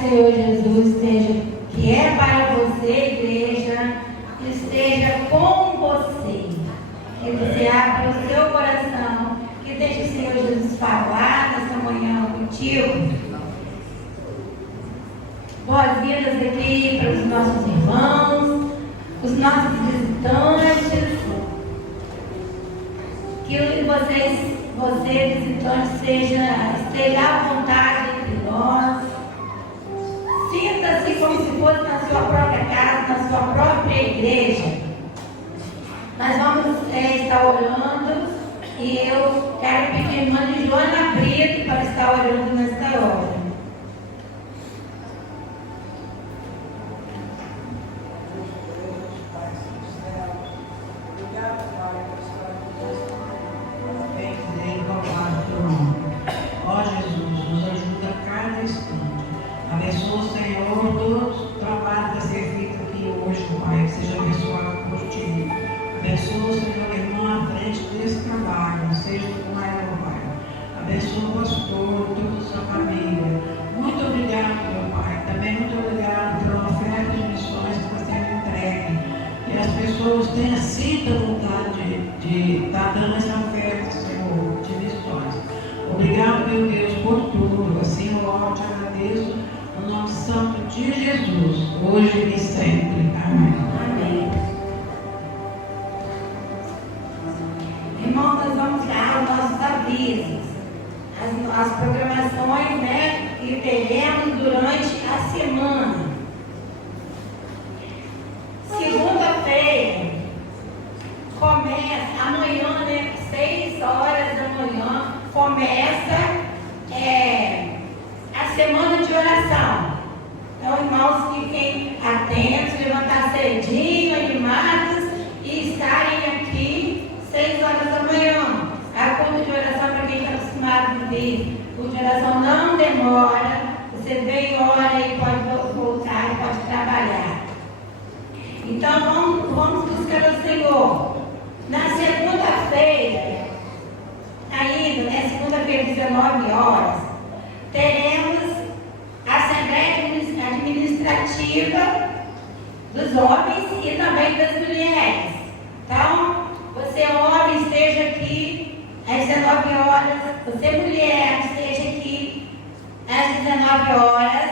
Senhor Jesus esteja, que é para você, igreja, esteja com você. Que você abra o seu coração, que deixe o Senhor Jesus falar nessa manhã contigo. Boas-vindas aqui para os nossos irmãos, os nossos visitantes. Que você visitante, esteja à vontade entre nós. Sinta-se como se fosse na sua própria casa, na sua própria igreja. Nós vamos estar orando e eu quero pedir a irmã Joana Brito para estar orando nesta hora. Tenha sido vontade de estar dando essa oferta, Senhor, de missões. Obrigado, meu Deus, por tudo. Assim eu oro, te agradeço no nome santo de Jesus, hoje e sempre. Amém. Amém. Irmão, nós vamos dar os nossos avisos, as programações, que teremos durante a semana. Segunda-feira começa, amanhã, 6 horas da manhã, começa a semana de oração. Então, irmãos, fiquem atentos, levantar cedinho, animados e estarem aqui 6 horas da manhã. A culto de oração, para quem está acostumado a ver, culto de oração não demora, você vem, ora e pode voltar e pode trabalhar. Então, vamos buscar o Senhor. Na segunda-feira, segunda-feira, 19 horas, teremos a Assembleia Administrativa dos homens e também das mulheres. Então, você, homem, esteja aqui às 19 horas, você, mulher, esteja aqui às 19 horas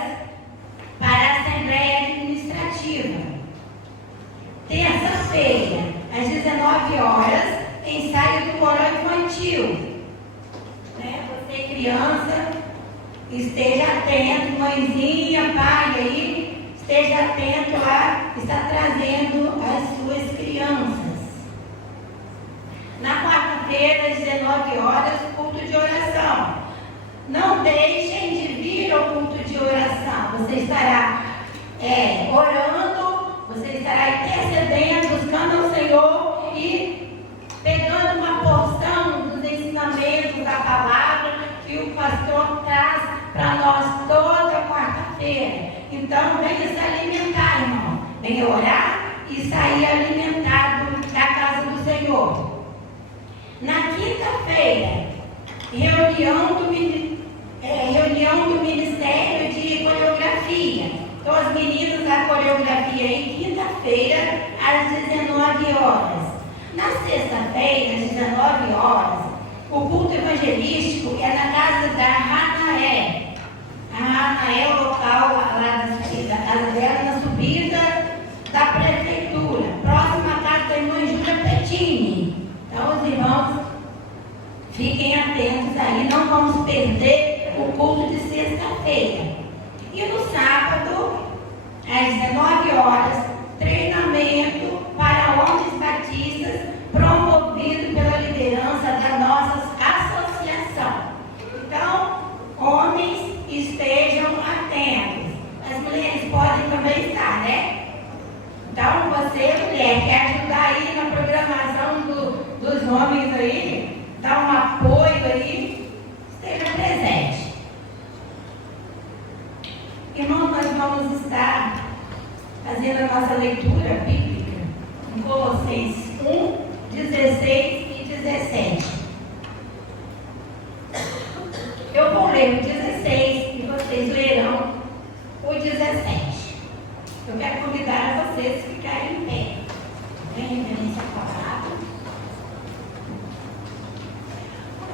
para a Assembleia Administrativa. Terça-feira, às 19 horas, ensaio do coral infantil. Você, criança, esteja atento, mãezinha, pai aí, esteja atento a estar trazendo as suas crianças. Na quarta-feira, às 19 horas, culto de oração. Não deixem de vir ao culto de oração. Você estará orando, você estará intercedendo, buscando ao Senhor e pegando uma porção Então, venha se alimentar, irmão. Venha orar e sair alimentado da casa do Senhor. Na quinta-feira, reunião do Ministério de Coreografia. Então, as meninas da coreografia em quinta-feira, às 19 horas. Na sexta-feira, às 19 horas, o culto evangelístico é na casa da Ranaé. A Ranaé é o local lá da casa dela, na subida da prefeitura, próxima à casa da irmã Júlia Pettini. Então, os irmãos, fiquem atentos aí, não vamos perder o culto de sexta-feira. E no sábado, às 19 horas, treinamento para homens batistas, promovido pela liderança da nossa associação. Então, homens, estejam atentos. As mulheres podem também estar, né? Então, você, mulher, quer ajudar aí na programação dos homens aí, dar um apoio aí, esteja presente. Irmãos, nós vamos estar fazendo a nossa leitura bíblica em Colossenses 1, 16 e 17. Eu vou ler o 16 e vocês lerão o 17. Eu quero convidar vocês a ficarem em pé. Em reverência à palavra.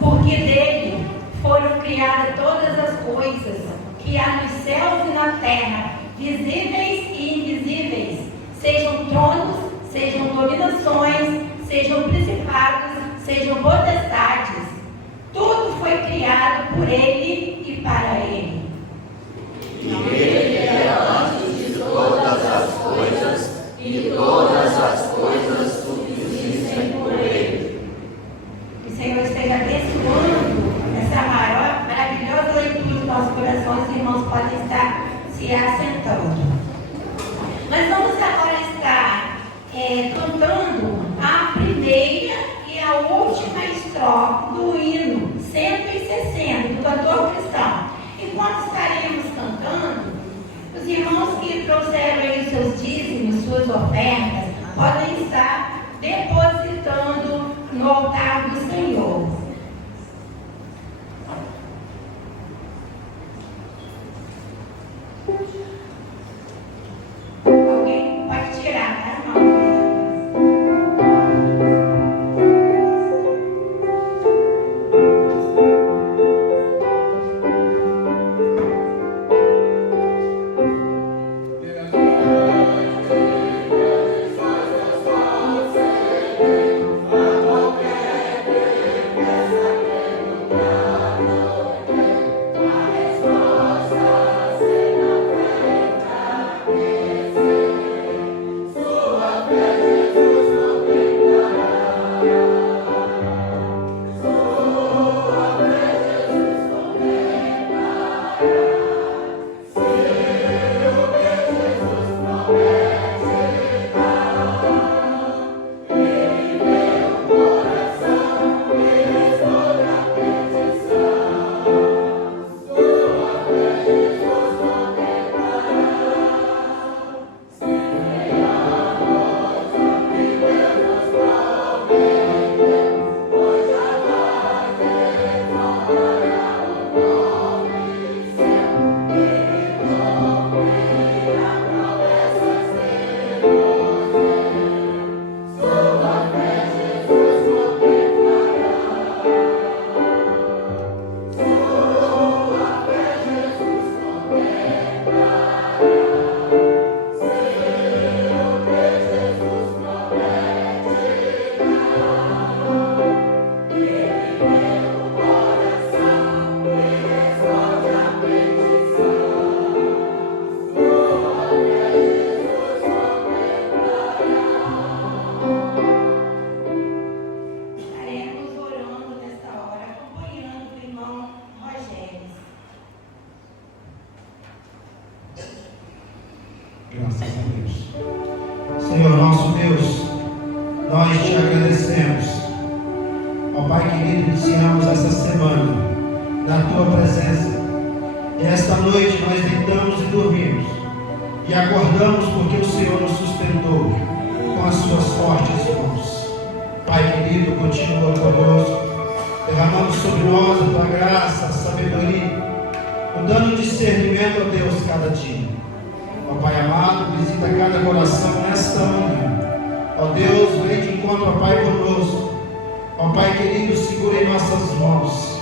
Porque dele foram criadas todas as coisas que há nos céus e na terra, visíveis e invisíveis, sejam tronos, sejam dominações, sejam principados, sejam potestades. Tudo foi criado por ele e para ele. E ele é antes de todas as coisas, e todas as coisas subsistem por ele. Que o Senhor esteja abençoando essa maravilhosa leitura dos nossos corações. Os irmãos podem estar se assentando. Nós vamos agora estar cantando a primeira e a última estrofe do hino 160 do cantor cristão. Enquanto estaremos cantando, os irmãos que trouxeram aí seus dízimos, suas ofertas, podem estar depositando no altar do Senhor. Alguém pode tirar, tá, irmão? Graças a Deus. Senhor nosso Deus, nós te agradecemos. Ó Pai querido, iniciamos essa semana na tua presença. E esta noite nós deitamos e dormimos e acordamos porque o Senhor nos sustentou com as suas fortes mãos. Pai querido, continua conosco, derramando sobre nós a tua graça, a sabedoria, dando discernimento a Deus cada dia. Ó Pai amado, visita cada coração nesta manhã. Ó Deus, vem de encontro, ó Pai, conosco. Ó Pai querido, segura em nossas mãos.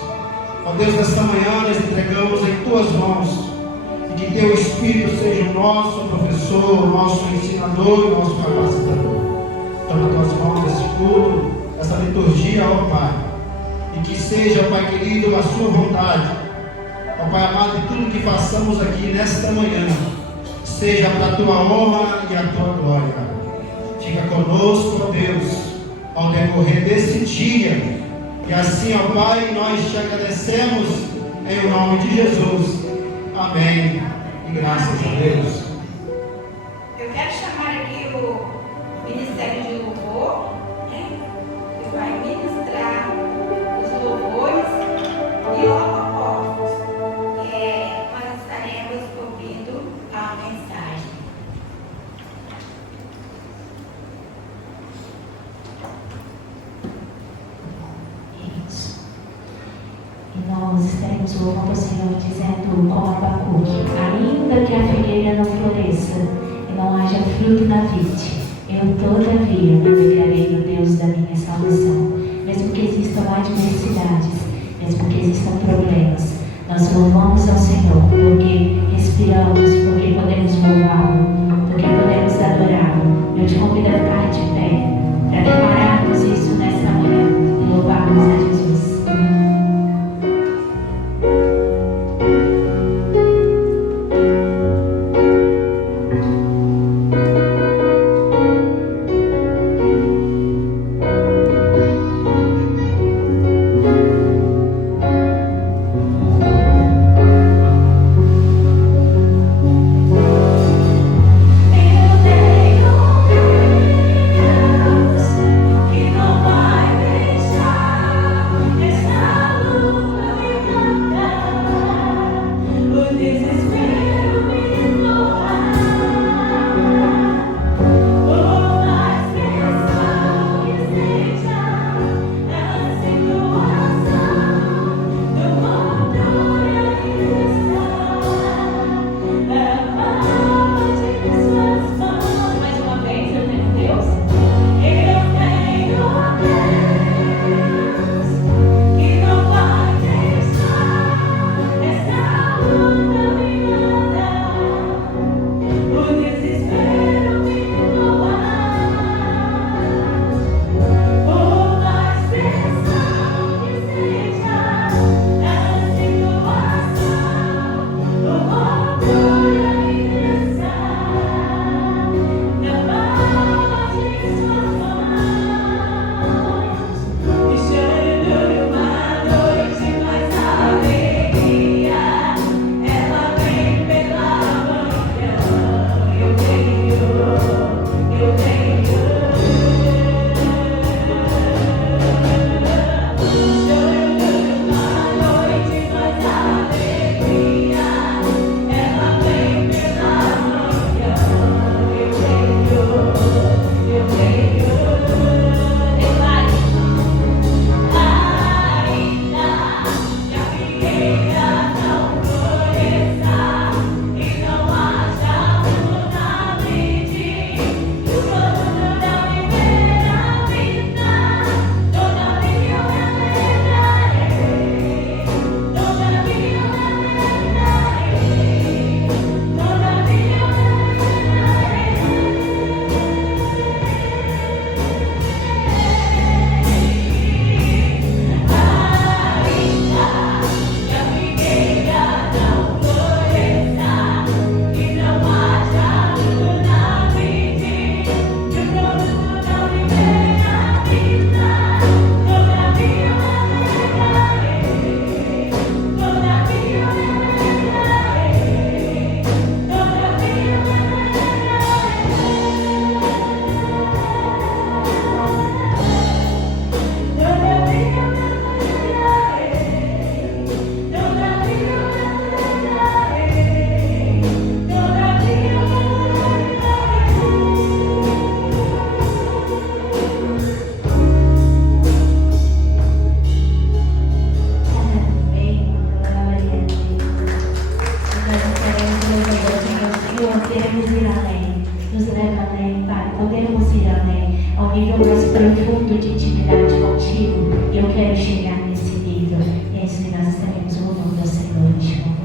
Ó Deus, nesta manhã nós entregamos em tuas mãos. E que teu Espírito seja o nosso professor, o nosso ensinador, o nosso capacitador. Toma nas tuas mãos esse culto, essa liturgia, ó Pai. E que seja, Pai querido, a sua vontade. Ó Pai amado, e tudo que façamos aqui nesta manhã seja para a tua honra e a tua glória. Fica conosco, ó Deus, ao decorrer desse dia. E assim, ó Pai, nós te agradecemos em nome de Jesus. Amém. E graças a Deus. Eu quero chamar aqui o Ministério de Louvor, né, que vai ministrar os louvores e logo após nós estaremos ouvindo a mensagem. E nós estaremos louvando ao Senhor, dizendo com Abacuque: ainda que a figueira não floresça e não haja fruto na vide, eu todavia me alegrarei no Deus da minha salvação. Mesmo que existam adversidades, mesmo que existam problemas, nós louvamos ao Senhor, porque respiramos, porque podemos louvá-lo, porque podemos adorá-lo. Eu te convido a ficar de pé, para declararmos isso nesta manhã e louvarmos a Jesus. Eu tenho isso, e nós estaremos louvando ao Senhor neste momento.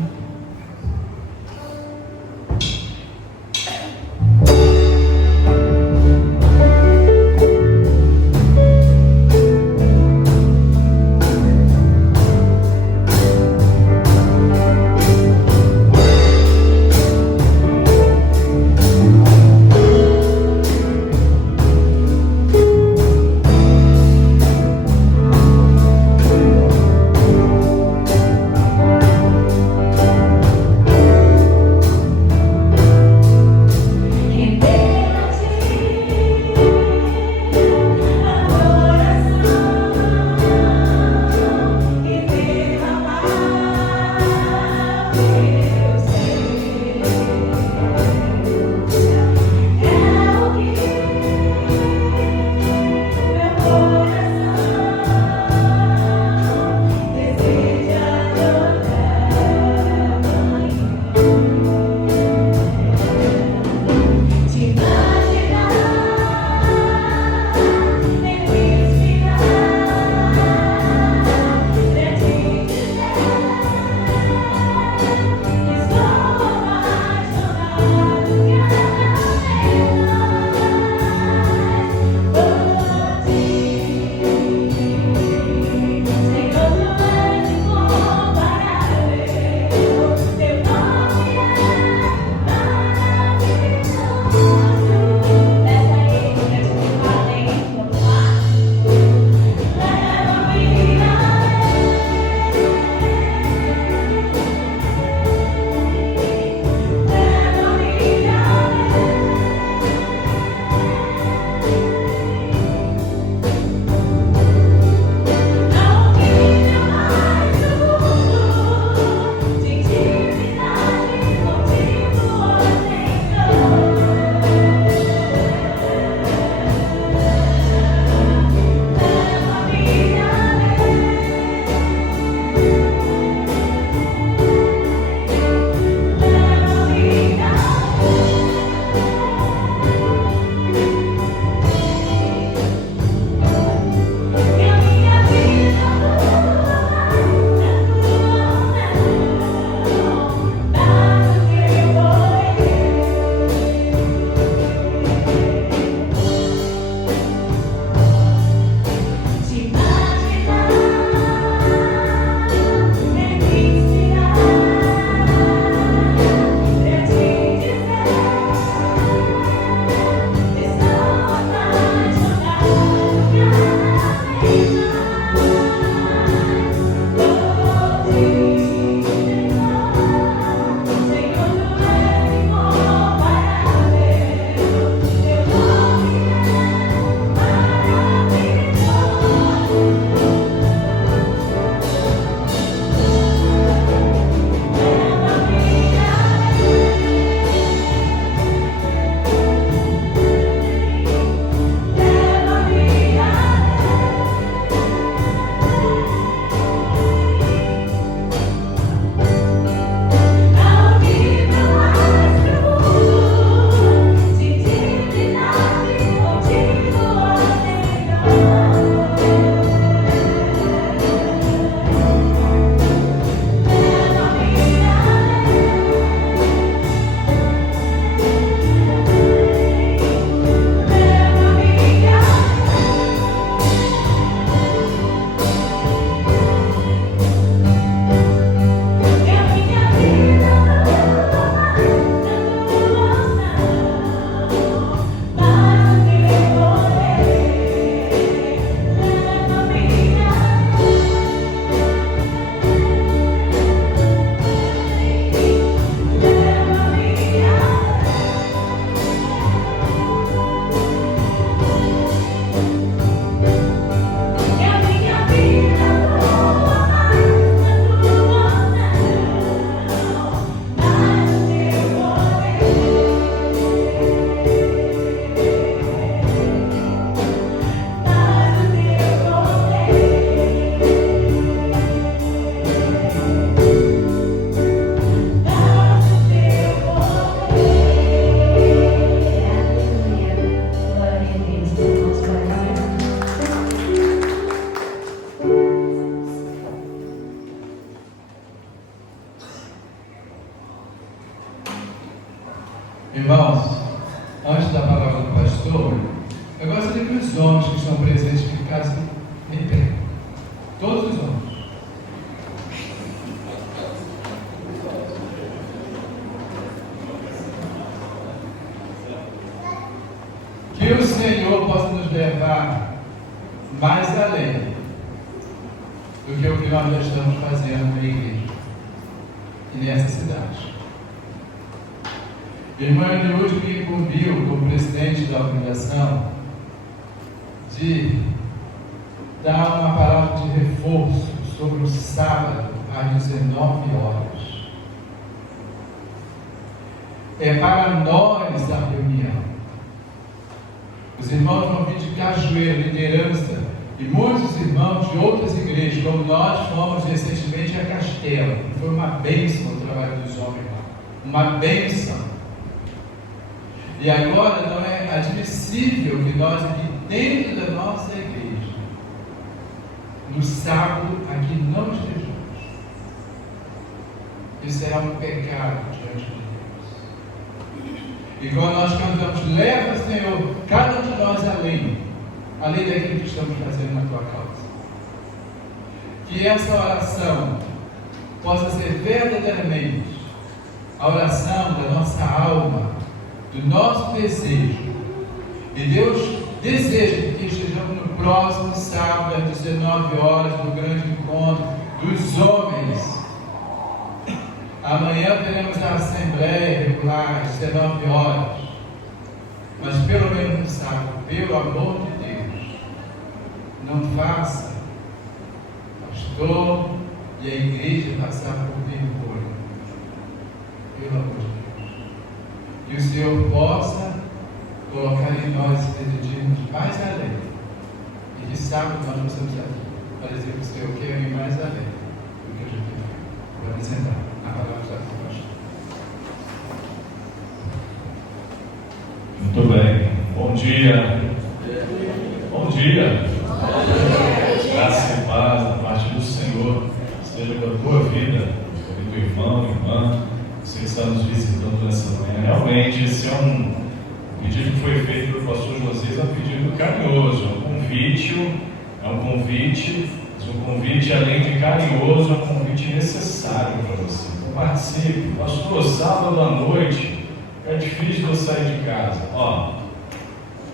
Irmãos, antes da palavra do pastor, eu gostaria que os homens que estão presentes ficassem em pé. Todos os homens. Que o Senhor possa nos levar mais além do que o que nós já estamos fazendo na igreja e nessa cidade. Irmã Eliúde me incumbiu como presidente da organização de dar uma palavra de reforço sobre o sábado às 19 horas. É para nós a reunião. Os irmãos vão vir de Cajueiro, liderança, e muitos irmãos de outras igrejas, como nós fomos recentemente a Castelo. Foi uma bênção o trabalho dos homens lá. Uma bênção. E agora não é admissível que nós aqui dentro da nossa igreja, no sábado, aqui não estejamos. Isso é um pecado diante de Deus. E quando nós cantamos, leva, Senhor, cada um de nós além daquilo que estamos fazendo na tua causa. Que essa oração possa ser verdadeiramente a oração da nossa alma, do nosso desejo. E Deus deseja que estejamos no próximo sábado às 19 horas no grande encontro dos homens. Amanhã teremos a assembleia regular às 19 horas. Mas pelo menos no sábado, pelo amor de Deus, não faça pastor e a igreja passar por vergonha. Pelo amor de Deus. Que o Senhor possa colocar em nós esse desejo mais além. E que sábado nós possamos para dizer que o Senhor quer ir mais além do que eu já fiz. Vou apresentar a palavra da pastor. Muito bem. Bom dia. Bom dia. Graça e paz da parte do Senhor esteja com a tua vida, com o teu irmão, irmã, você que está nos visitando nessa manhã. Realmente, esse é um pedido que foi feito pelo pastor José, é um pedido carinhoso, é um convite, mas um convite além de carinhoso, é um convite necessário para você. Então, participe. Pastor, sábado à noite é difícil eu sair de casa.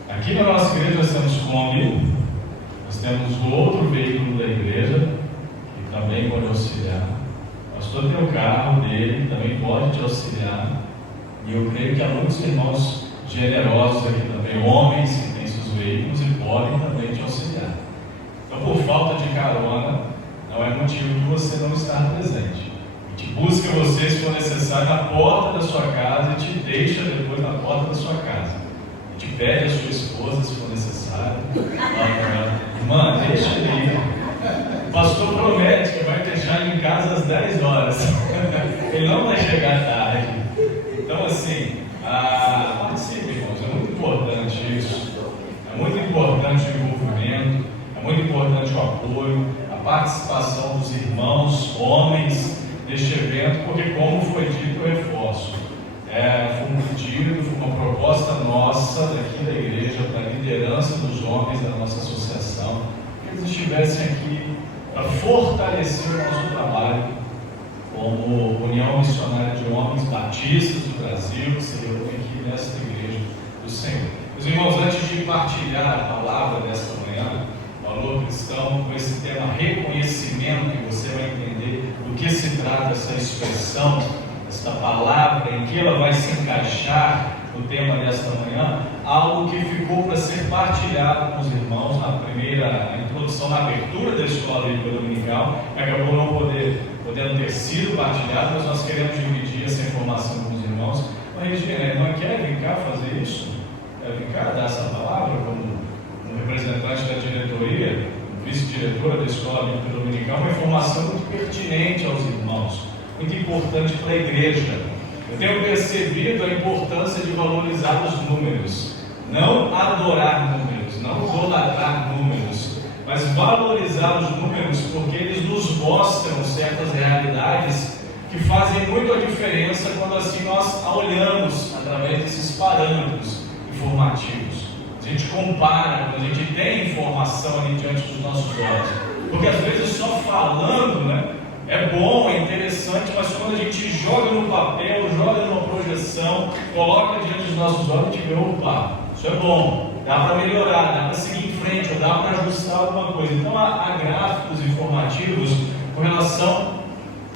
Aqui na nossa igreja nós temos Kombi, nós temos o outro veículo da igreja, que também pode auxiliar. O pastor tem o carro dele, também pode te auxiliar. E eu creio que há muitos irmãos generosos aqui também, homens que têm seus veículos e podem também te auxiliar. Então, por falta de carona, não é motivo de você não estar presente. A gente busca você, se for necessário, na porta da sua casa e te deixa depois na porta da sua casa. A gente pede a sua esposa, se for necessário. Irmã, deixa ele ir. O pastor promete que vai deixar ele em casa às 10 horas. Ele não vai chegar tarde. Então, assim, participe, irmãos. É muito importante isso. É muito importante o envolvimento. É muito importante o apoio, a participação dos irmãos, homens, neste evento, porque, como foi dito, eu reforço. Foi um pedido, foi uma proposta nossa daqui da igreja, para a liderança dos homens da nossa associação, que eles estivessem aqui para fortalecer o nosso trabalho como União Missionária de Homens Batistas do Brasil, que se reúne aqui nesta igreja do Senhor. Meus irmãos, antes de partilhar a palavra desta manhã, Valor Cristão, com esse tema reconhecimento, que você vai entender do que se trata essa expressão, esta palavra, em que ela vai se encaixar no tema desta manhã, algo que ficou para ser partilhado com os irmãos na primeira introdução, na abertura da escola bíblica dominical, que acabou não podendo ter sido partilhado, mas nós queremos dividir essa informação com os irmãos. Mas Regina, a irmã quer vir cá fazer isso? Quer vir cá dar essa palavra como representante da diretoria, vice-diretora da escola bíblica dominical, uma informação muito pertinente aos irmãos, muito importante para a igreja. Eu tenho percebido a importância de valorizar os números, não adorar números, não idolatrar números, mas valorizar os números, porque eles nos mostram certas realidades que fazem muito a diferença quando assim nós olhamos através desses parâmetros informativos. A gente compara, quando a gente tem informação ali diante dos nossos olhos. Porque às vezes só falando, né, é bom, é interessante, mas quando a gente joga no papel, joga numa projeção, coloca diante dos nossos olhos, a gente vê, opa, isso é bom, dá para melhorar, dá para seguir em frente, ou dá para ajustar alguma coisa. Então há gráficos informativos com relação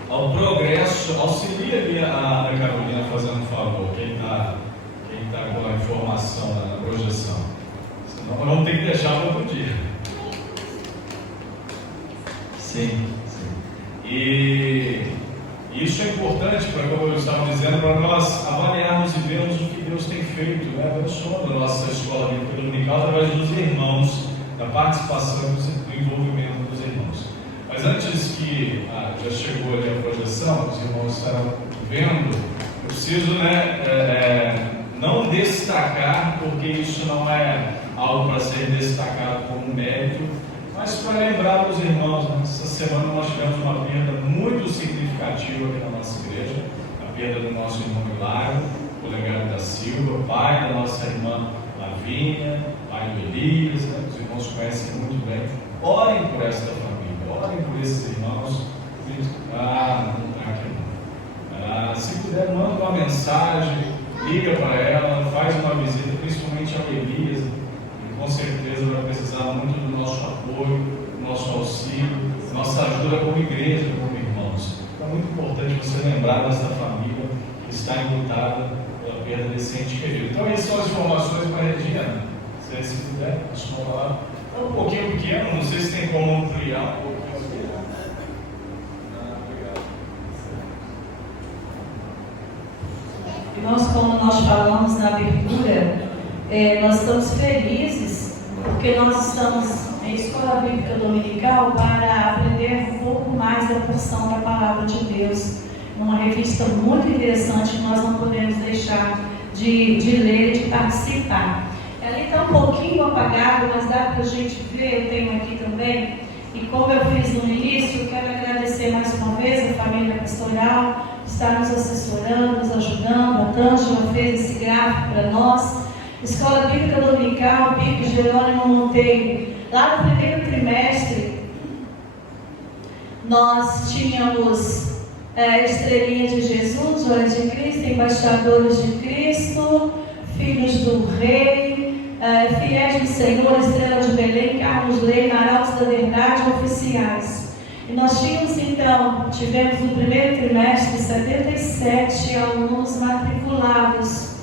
ao progresso. Auxilia ali a Carolina fazendo um favor, quem está com a informação na projeção. Senão vamos ter que deixar para outro dia. Sim. E isso é importante para, como eu estava dizendo, para nós avaliarmos e vermos o que Deus tem feito, né? Abençoando a nossa escola bíblica dominical através dos irmãos, da participação e do envolvimento dos irmãos. Mas antes que já chegou ali a projeção, os irmãos estarão vendo, eu preciso, não destacar, porque isso não é algo para ser destacado como mérito, mas para lembrar dos irmãos, né? Essa semana nós tivemos uma perda muito significativa aqui na nossa igreja, a perda do nosso irmão Hilário, o Legado da Silva, pai da nossa irmã Lavínia, pai do Elias, né? Os irmãos conhecem muito bem. Orem por esta família, orem por esses irmãos. Não está aqui não. Se puder, manda uma mensagem, liga para ela, faz uma visita, principalmente ao Elias. Com certeza vai precisar muito do nosso apoio, do nosso auxílio, nossa ajuda como igreja, como irmãos. Então é muito importante você lembrar dessa família que está enlutada pela perda desse ente querido. Então essas são as informações para a Regina. Se puder, acho que falar. É um pouquinho pequeno, não sei se tem como ampliar um pouquinho. Obrigado. Irmãos, como nós falamos na abertura, nós estamos felizes porque nós estamos em escola bíblica dominical para aprender um pouco mais da porção da palavra de Deus, numa revista muito interessante que nós não podemos deixar de ler e de participar. Ela está um pouquinho apagada, mas dá para a gente ver, eu tenho aqui também, e como eu fiz no início, eu quero agradecer mais uma vez a família pastoral que está nos assessorando, nos ajudando. A Tângela fez esse gráfico para nós. Escola Bíblica Dominical, Bíblia Jerônimo Monteiro. Lá no primeiro trimestre, nós tínhamos Estrelinha de Jesus, Joia de Cristo, Embaixadores de Cristo, Filhos do Rei, Fiéis do Senhor, Estrela de Belém, Carlos Lei, Arautos da Verdade, Oficiais. E nós tivemos no primeiro trimestre 77 alunos matriculados.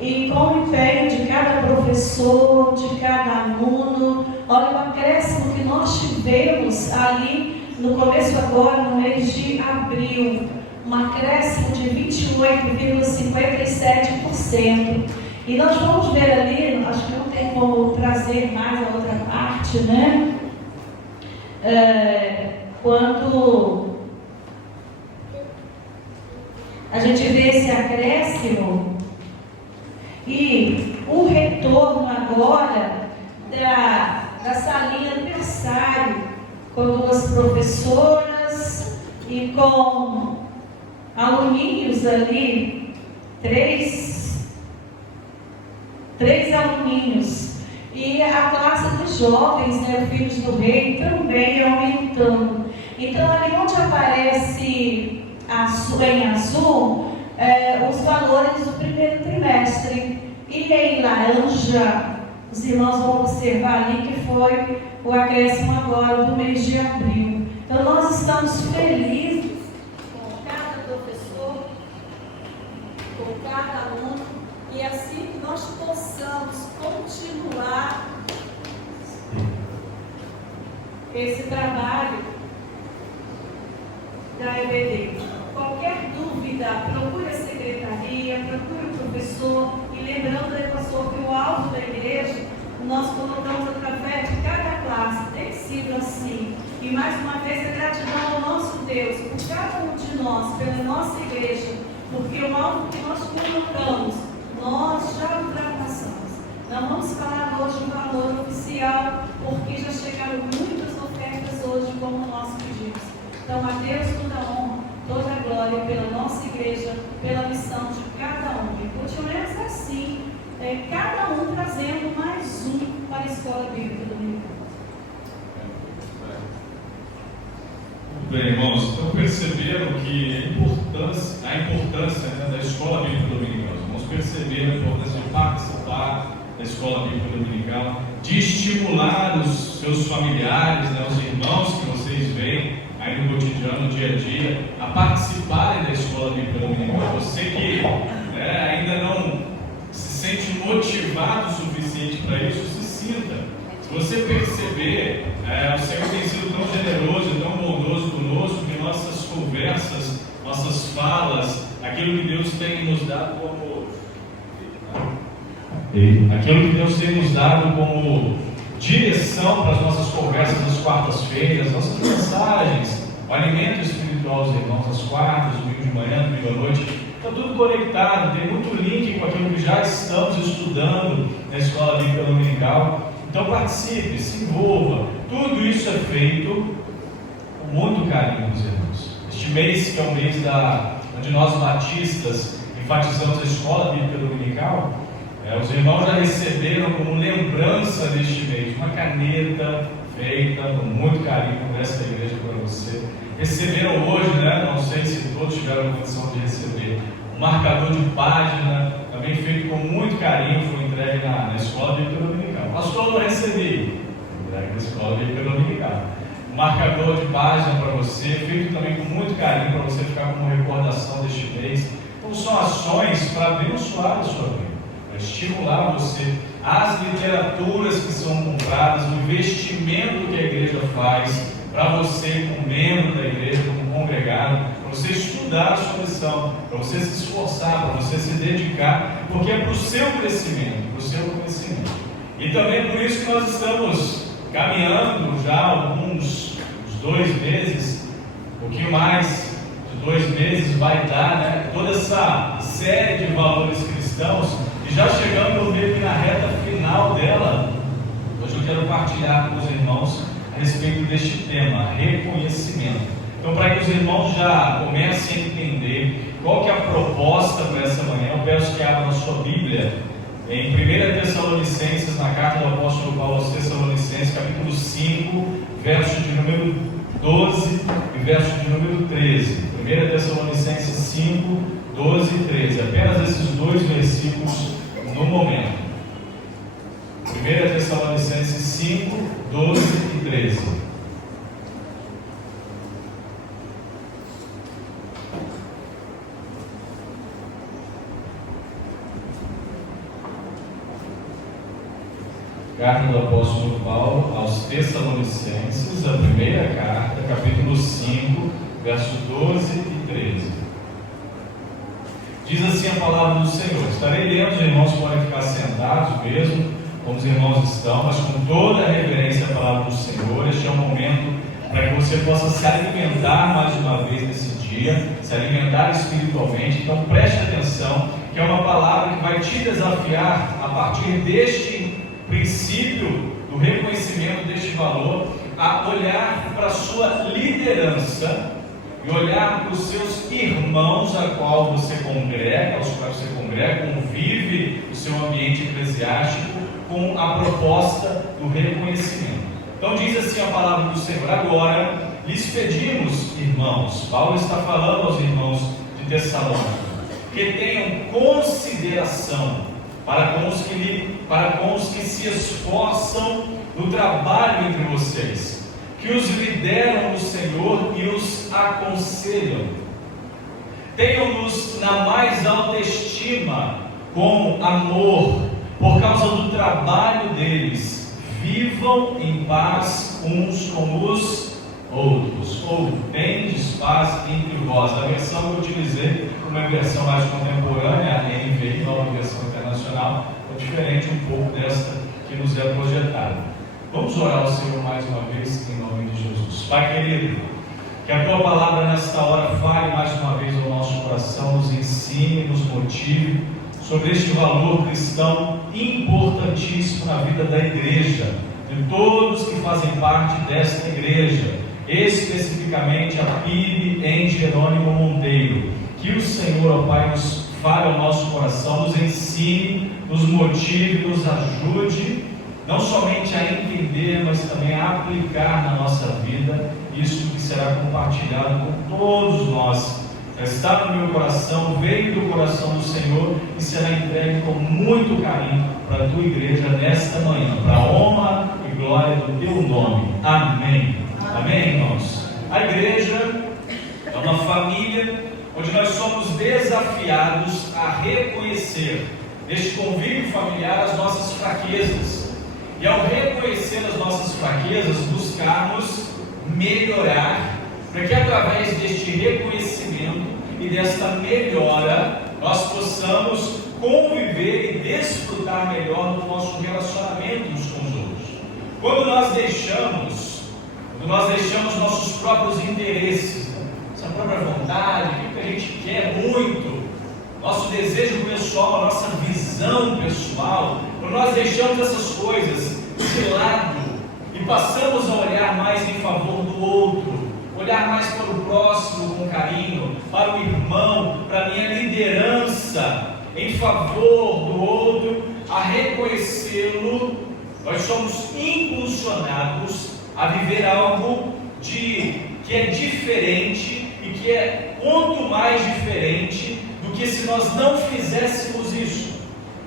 E com o empenho de cada professor, de cada aluno, olha o acréscimo que nós tivemos ali no começo agora, no mês de abril, um acréscimo de 28,57%. E nós vamos ver ali, acho que não tem como trazer mais a outra parte, né? Quando a gente vê esse acréscimo, e o retorno agora da salinha aniversário, com 2 professoras e com aluninhos ali, 3 aluninhos. E a classe dos jovens, né, Filhos do Rei, também aumentando. Então, ali onde aparece em azul, os valores do primeiro trimestre. E em laranja, os irmãos vão observar ali que foi o acréscimo agora do mês de abril. Então nós estamos felizes com cada professor, com cada aluno, e assim que nós possamos continuar esse trabalho da EBD. Qualquer dúvida, procure a secretaria, procure o professor, e lembrando, né, pastor, que o alvo da igreja nós colocamos através de cada classe, tem sido assim. E mais uma vez a gratidão ao nosso Deus, por cada um de nós, pela nossa igreja, porque o alvo que nós colocamos, nós já ultrapassamos. Não vamos falar hoje um valor oficial, porque já chegaram muitas ofertas hoje, como nós pedimos. Então, a Deus toda a honra, toda a glória pela nossa igreja, pela missão de cada um. E continuemos cada um trazendo mais um para a escola bíblica dominical. Muito bem, irmãos. Então perceberam que a importância da escola bíblica dominical. Os irmãos perceberam a importância de participar da escola bíblica dominical, de estimular os seus familiares, os irmãos que vocês veem aí no cotidiano, no dia a dia, a participarem da escola bíblica dominical. Você que ainda não se sente motivado o suficiente para isso, se sinta. Se você perceber, o Senhor tem sido tão generoso e tão bondoso conosco que nossas conversas, nossas falas, aquilo que Deus tem nos dado como direção para as nossas conversas das quartas-feiras, nossas mensagens, o alimento espiritual dos irmãos às quartas, domingo de manhã, domingo à noite, está tudo conectado, tem muito link com aquilo que já estamos estudando na escola bíblica dominical. Então participe, se envolva. Tudo isso é feito com muito carinho, meus irmãos. Este mês, que é o mês onde nós batistas enfatizamos a escola bíblica dominical, os irmãos já receberam como lembrança deste mês uma caneta feita com muito carinho dessa igreja para você. Receberam hoje, não sei se todos tiveram condição de receber, um marcador de página, também feito com muito carinho, foi entregue na escola bíblica dominical. Pastor, não recebi, entregue na escola bíblica dominical. Um marcador de página para você, feito também com muito carinho para você ficar como recordação deste mês. Então são ações para abençoar a sua vida, estimular você, as literaturas que são compradas, o investimento que a igreja faz para você, como membro da igreja, como congregado, para você estudar a sua lição, para você se esforçar, para você se dedicar, porque é para o seu crescimento, para o seu conhecimento. E também por isso que nós estamos caminhando já uns 2 meses, um pouquinho mais de 2 meses vai dar, toda essa série de valores cristãos. E já chegando meio que na reta final dela, hoje eu quero partilhar com os irmãos a respeito deste tema, reconhecimento. Então, para que os irmãos já comecem a entender qual que é a proposta para essa manhã, eu peço que abram a sua Bíblia em 1 Tessalonicenses, na carta do apóstolo Paulo aos Tessalonicenses, capítulo 5, verso de número 12 e verso de número 13. 1 Tessalonicenses 5, 12 e 13. Apenas esses 2 versículos no momento. 1 Tessalonicenses 5, 12 e 13. Carta do apóstolo Paulo aos Tessalonicenses, a primeira carta, capítulo 5, verso 12 e 13. Diz assim a palavra do Senhor: estarei lendo, os irmãos podem ficar sentados mesmo, como os irmãos estão, mas com toda a reverência à palavra do Senhor. Este é um momento para que você possa se alimentar mais uma vez nesse dia, se alimentar espiritualmente. Então preste atenção, que é uma palavra que vai te desafiar a partir deste princípio do reconhecimento deste valor, a olhar para a sua liderança e olhar para os seus irmãos a qual você congrega, aos quais você congrega, convive o seu ambiente eclesiástico, com a proposta do reconhecimento. Então diz assim a palavra do Senhor: agora lhes pedimos, irmãos, Paulo está falando aos irmãos de Tessalônica, que tenham consideração para com os que se esforçam no trabalho entre vocês, que os lideram no Senhor e os aconselham. Tenham-nos na mais alta estima, com amor, por causa do trabalho deles. Vivam em paz uns com os outros. Ou tendes paz entre vós. A versão que eu utilizei, uma versão mais contemporânea, a NVI, nova versão internacional, é diferente um pouco desta que nos é projetada. Vamos orar ao Senhor mais uma vez, em nome de Jesus. Pai querido, que a Tua palavra nesta hora fale mais uma vez ao nosso coração, nos ensine, nos motive sobre este valor cristão importantíssimo na vida da igreja, de todos que fazem parte desta igreja, especificamente a PIB em Jerônimo Monteiro. Que o Senhor, ó Pai, nos fale ao nosso coração, nos ensine nos motive, nos ajude, não somente a entender, mas também a aplicar na nossa vida isso que será compartilhado com todos nós. Está no meu coração, veio do coração do Senhor e será entregue com muito carinho para a tua igreja nesta manhã, para a honra e glória do teu nome. Amém. Amém, irmãos? A igreja é uma família onde nós somos desafiados a reconhecer neste convívio familiar as nossas fraquezas. E ao reconhecer as nossas fraquezas, buscarmos melhorar, para que através deste reconhecimento e desta melhora, nós possamos conviver e desfrutar melhor do nosso relacionamento uns com os outros. Quando nós deixamos nossos próprios interesses, nossa própria vontade, aquilo que a gente quer muito, nosso desejo pessoal, a nossa visão pessoal, quando nós deixamos essas coisas de lado e passamos a olhar mais em favor do outro, olhar mais para o próximo com carinho, para o irmão, para a minha liderança, em favor do outro, a reconhecê-lo, nós somos impulsionados a viver algo que é diferente e que é quanto mais diferente do que se nós não fizéssemos isso.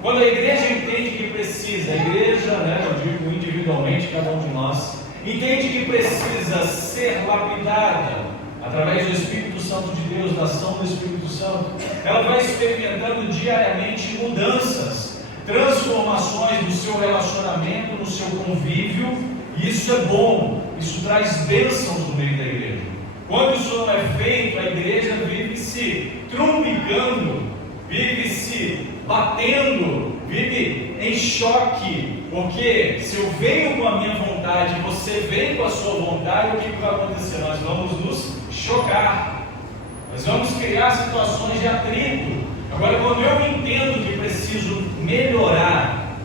Quando a igreja entende que precisa, a igreja, eu digo individualmente, cada um de nós, entende que precisa ser lapidada através do Espírito Santo de Deus, da ação do Espírito Santo, ela vai experimentando diariamente mudanças, transformações do seu relacionamento, no seu convívio, e isso é bom, isso traz bênçãos no meio da igreja. Quando isso não é feito, a igreja vive se trumbicando, vive se batendo, vive em choque, porque se eu venho com a minha vontade, você vem com a sua vontade, o que vai acontecer? Nós vamos nos chocar, nós vamos criar situações de atrito. Agora, quando eu entendo que preciso melhorar,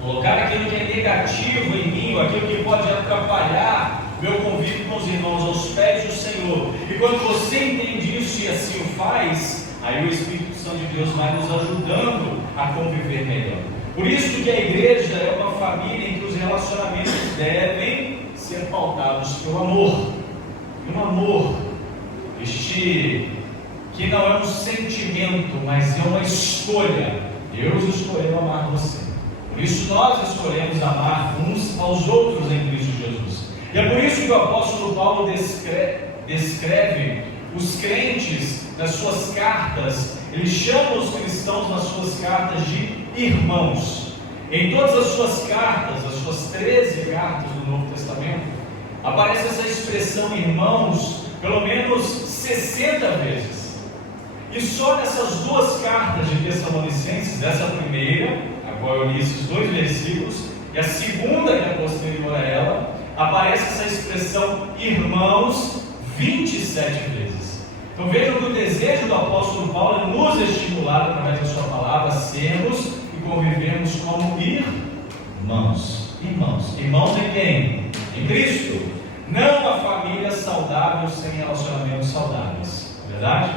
colocar aquilo que é negativo em mim, aquilo que pode atrapalhar meu convívio com os irmãos aos pés do Senhor, e quando você entende isso e assim o faz, aí o Espírito Santo de Deus vai nos ajudando a conviver melhor. Por isso que a igreja é uma família em que os relacionamentos devem ser pautados pelo amor. E um amor, que não é um sentimento, mas é uma escolha. Deus escolheu amar você. Por isso nós escolhemos amar uns aos outros em Cristo Jesus. E é por isso que o apóstolo Paulo descreve os crentes nas suas cartas, ele chama os cristãos nas suas cartas de irmãos. Em todas as suas cartas, as suas 13 cartas do Novo Testamento, aparece essa expressão irmãos pelo menos 60 vezes. E só nessas duas cartas de Tessalonicenses, dessa primeira, a qual eu li esses 2 versículos, e a segunda, que é posterior a ela, aparece essa expressão irmãos 27 vezes. Então vejam que o desejo do apóstolo Paulo é nos estimular através da sua palavra, sermos e convivermos como irmãos. Irmãos em quem? Em Cristo. Não a família saudável sem relacionamentos saudáveis. Não é verdade?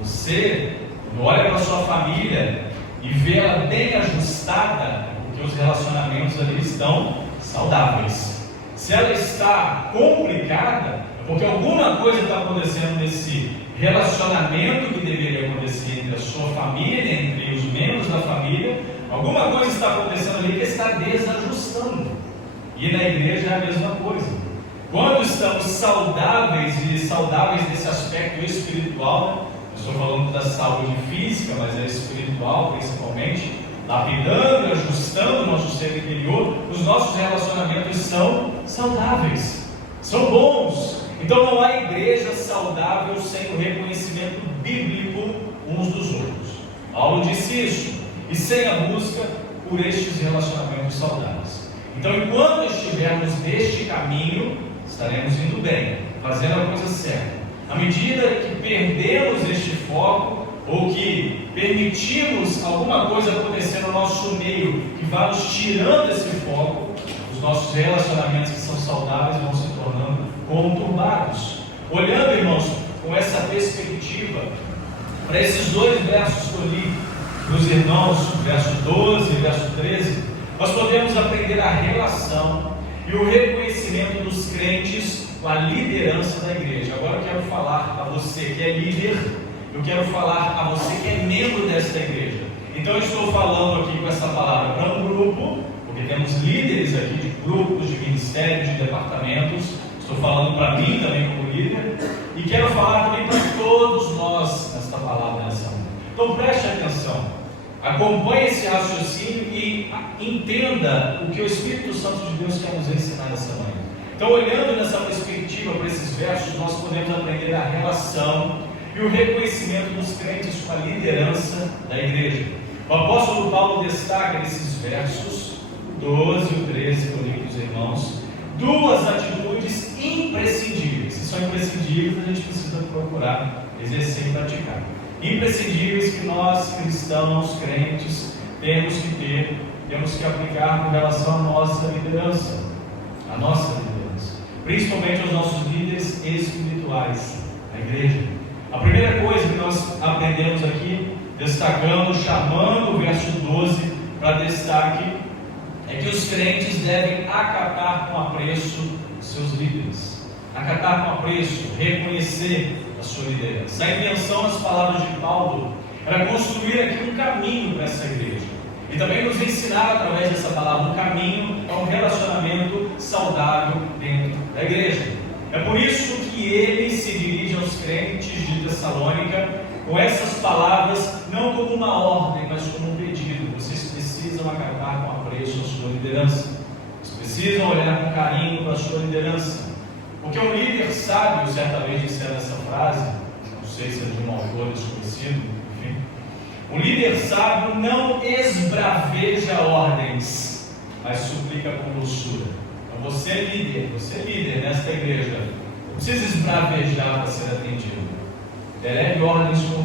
Você, quando olha para a sua família e vê ela bem ajustada, porque os relacionamentos ali estão saudáveis. Se ela está complicada, é porque alguma coisa está acontecendo nesse relacionamento que deveria acontecer entre a sua família, entre os membros da família. Alguma coisa está acontecendo ali que está desajustando. E na igreja é a mesma coisa. Quando estamos saudáveis, e saudáveis nesse aspecto espiritual, eu estou falando da saúde física, mas é espiritual principalmente, lapidando, ajustando o nosso ser interior, os nossos relacionamentos são saudáveis, são bons. Então não há igreja saudável sem o reconhecimento bíblico uns dos outros. Paulo disse isso, e sem a busca por estes relacionamentos saudáveis. Então, enquanto estivermos neste caminho, estaremos indo bem, fazendo a coisa certa. À medida que perdemos este foco, ou que permitimos alguma coisa acontecer no nosso meio, que vai nos tirando esse foco, os nossos relacionamentos que são saudáveis vão se tornando conturbados. Olhando, irmãos, com essa perspectiva, para esses 2 versos que eu li, para os irmãos, verso 12 e verso 13, nós podemos aprender a relação e o reconhecimento dos crentes com a liderança da igreja. Agora eu quero falar a você que é líder, eu quero falar a você que é membro desta igreja. Então eu estou falando aqui com essa palavra para um grupo, porque temos líderes aqui de grupos, de ministérios, de departamentos. Estou falando para mim também como líder, e quero falar também para todos nós nesta palavra nessa manhã. Então preste atenção, acompanhe esse raciocínio e entenda o que o Espírito Santo de Deus quer nos ensinar nessa manhã. Então, olhando nessa perspectiva para esses versos, nós podemos aprender a relação e o reconhecimento dos crentes com a liderança da igreja. O apóstolo Paulo destaca nesses versos 12 e 13, que eu li para os irmãos, duas atitudes imprescindíveis. Se são imprescindíveis, a gente precisa procurar exercer e praticar. Imprescindíveis que nós, cristãos, crentes, temos que ter, temos que aplicar com relação à nossa liderança. A nossa liderança. Principalmente aos nossos líderes espirituais, a igreja. A primeira coisa que nós aprendemos aqui, destacando, chamando o verso 12 para destaque, é que os crentes devem acatar com apreço os seus líderes. Acatar com apreço, reconhecer a sua liderança. A intenção das palavras de Paulo era construir aqui um caminho para essa igreja. E também nos ensinar através dessa palavra um caminho a um relacionamento saudável dentro da igreja. É por isso que ele se dirige aos crentes de Tessalônica com essas palavras, não como uma ordem, mas como um pedido. Vocês precisam acatar com apreço a sua liderança. Vocês precisam olhar com carinho para a sua liderança. Porque um líder sábio, certa vez disseram essa frase, não sei se é de um autor desconhecido, enfim. Um líder sábio não esbraveja ordens, mas suplica com doçura. Então você é líder nesta igreja, não precisa esbravejar para ser atendido. Delegue ordens com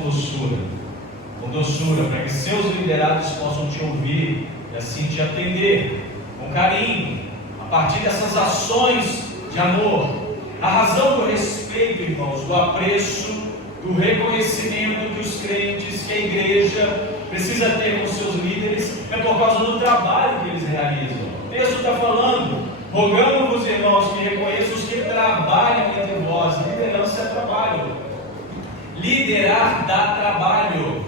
doçura, para que seus liderados possam te ouvir e assim te atender com carinho, a partir dessas ações de amor. A razão do respeito, irmãos, do apreço, do reconhecimento que os crentes, que a igreja precisa ter com seus líderes é por causa do trabalho que eles realizam. O texto está falando: rogamos-vos, irmãos, que reconheçam os que trabalham entre vós. Liderança é trabalho. Liderar dá trabalho.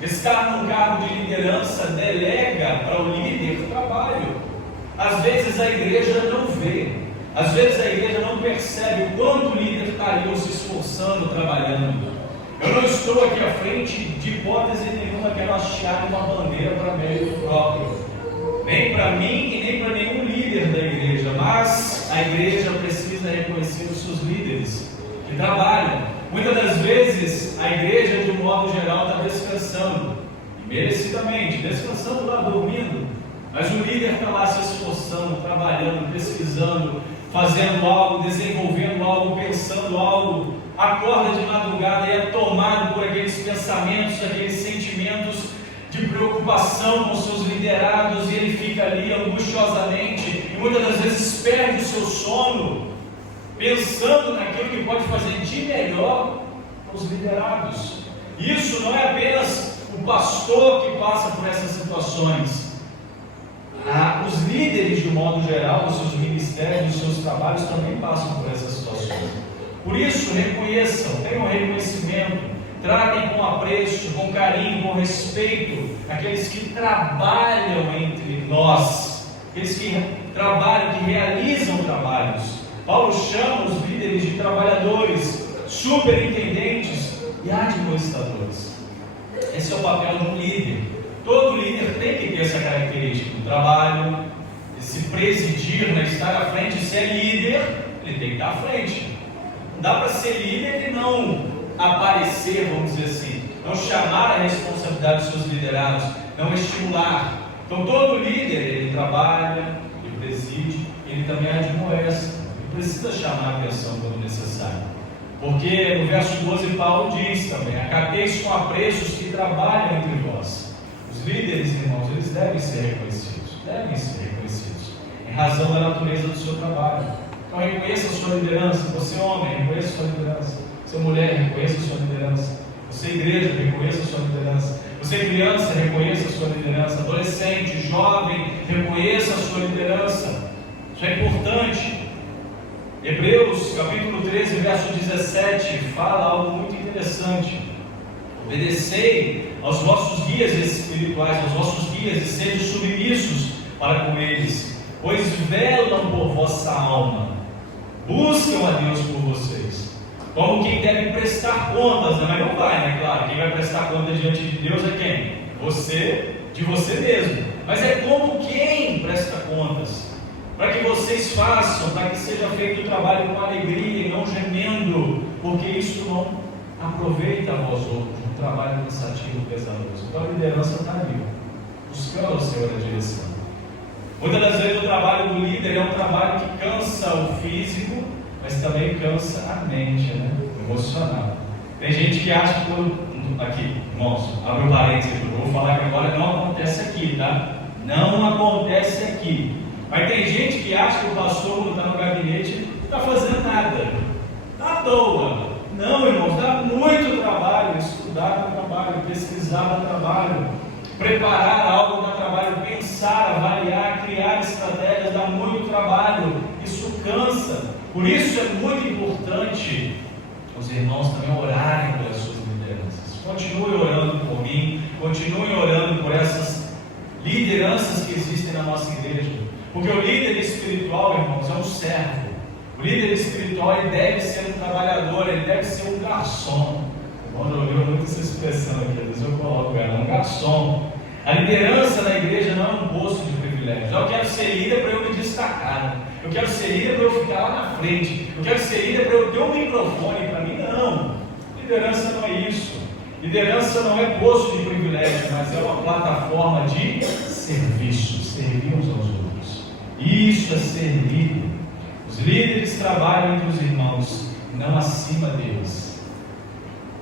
Estar num cargo de liderança delega para o líder trabalho. Às vezes a igreja não vê, às vezes a igreja não percebe o quanto o líder está ali se esforçando, trabalhando. Eu não estou aqui à frente de hipótese nenhuma, quero hastear uma bandeira para mérito próprio, nem para mim e nem para nenhum líder da igreja, mas a igreja precisa reconhecer os seus líderes que trabalham. Muitas das vezes a igreja, de um modo geral, está descansando, merecidamente, descansando lá, dormindo, mas o líder está lá se esforçando, trabalhando, pesquisando, fazendo algo, desenvolvendo algo, pensando algo, acorda de madrugada e é tomado por aqueles pensamentos, aqueles sentimentos de preocupação com seus liderados, e ele fica ali angustiosamente, e muitas das vezes perde o seu sono, pensando naquilo que pode fazer de melhor para os liderados. Isso não é apenas o pastor que passa por essas situações. Os líderes, de um modo geral, os seus ministérios, os seus trabalhos também passam por essas situações. Por isso, reconheçam, tenham reconhecimento, tratem com apreço, com carinho, com respeito aqueles que trabalham entre nós, aqueles que trabalham, que realizam trabalhos. Paulo chama os líderes de trabalhadores, superintendentes e administradores. Esse é o papel de um líder. Todo líder tem que ter essa característica do trabalho, de se presidir, estar à frente. Se é líder, ele tem que estar à frente. Não dá para ser líder e não aparecer, vamos dizer assim, não chamar a responsabilidade dos seus liderados, não estimular. Então todo líder, ele trabalha, ele preside, ele também admoesta, ele precisa chamar a atenção quando necessário. Porque no verso 12 Paulo diz também: acateis com apreço os que trabalham entre vós. Os líderes, irmãos, eles devem ser reconhecidos, em razão da natureza do seu trabalho. Então reconheça a sua liderança. Você homem, reconheça a sua liderança. Você mulher, reconheça a sua liderança. Você igreja, reconheça a sua liderança. Você Você, criança, reconheça a sua liderança. Adolescente, jovem, reconheça a sua liderança. Isso é importante. Hebreus, capítulo 13, verso 17, fala algo muito interessante. Obedecei aos vossos guias espirituais, aos vossos guias, e sejam submissos para com eles, pois velam por vossa alma, buscam a Deus por vocês, como quem deve prestar contas, né? Mas não vai, né? Claro, quem vai prestar contas diante de Deus é quem? Você, de você mesmo. Mas é como quem presta contas, para que vocês façam, para que seja feito o trabalho com alegria e não gemendo, porque isso não aproveita a vós outros, um trabalho cansativo e pesaroso. Então a liderança está ali, buscando ao Senhor a direção. Muitas das vezes o trabalho do líder é um trabalho que cansa o físico, mas também cansa a mente, né? Emocional. Tem gente que acha que aqui, irmãos, abre um parênteses, eu vou falar que agora não acontece aqui, tá? Não acontece aqui. Mas tem gente que acha que o pastor, quando está no gabinete, não está fazendo nada, está à toa. Não, irmãos, dá muito trabalho, estudar dá trabalho, pesquisar dá trabalho, preparar algo dá trabalho, pensar, avaliar, criar estratégias dá muito trabalho, isso cansa. Por isso é muito importante os irmãos também orarem pelas suas lideranças. Continue orando por mim, continue orando por essas lideranças que existem na nossa igreja, porque o líder espiritual, irmãos, é um servo. O líder espiritual, ele deve ser um trabalhador, ele deve ser um garçom. Eu ouvi muito essa expressão aqui, às vezes eu coloco ela, um garçom. A liderança na igreja não é um posto de privilégio. Eu quero ser líder para eu me destacar, eu quero ser líder para eu ficar lá na frente, eu quero ser líder para eu ter um microfone. Para mim, não. Liderança não é isso. Liderança não é posto de privilégio, mas é uma plataforma de serviço, servir uns aos outros. Isso é ser líder. Os líderes trabalham entre os irmãos, não acima deles.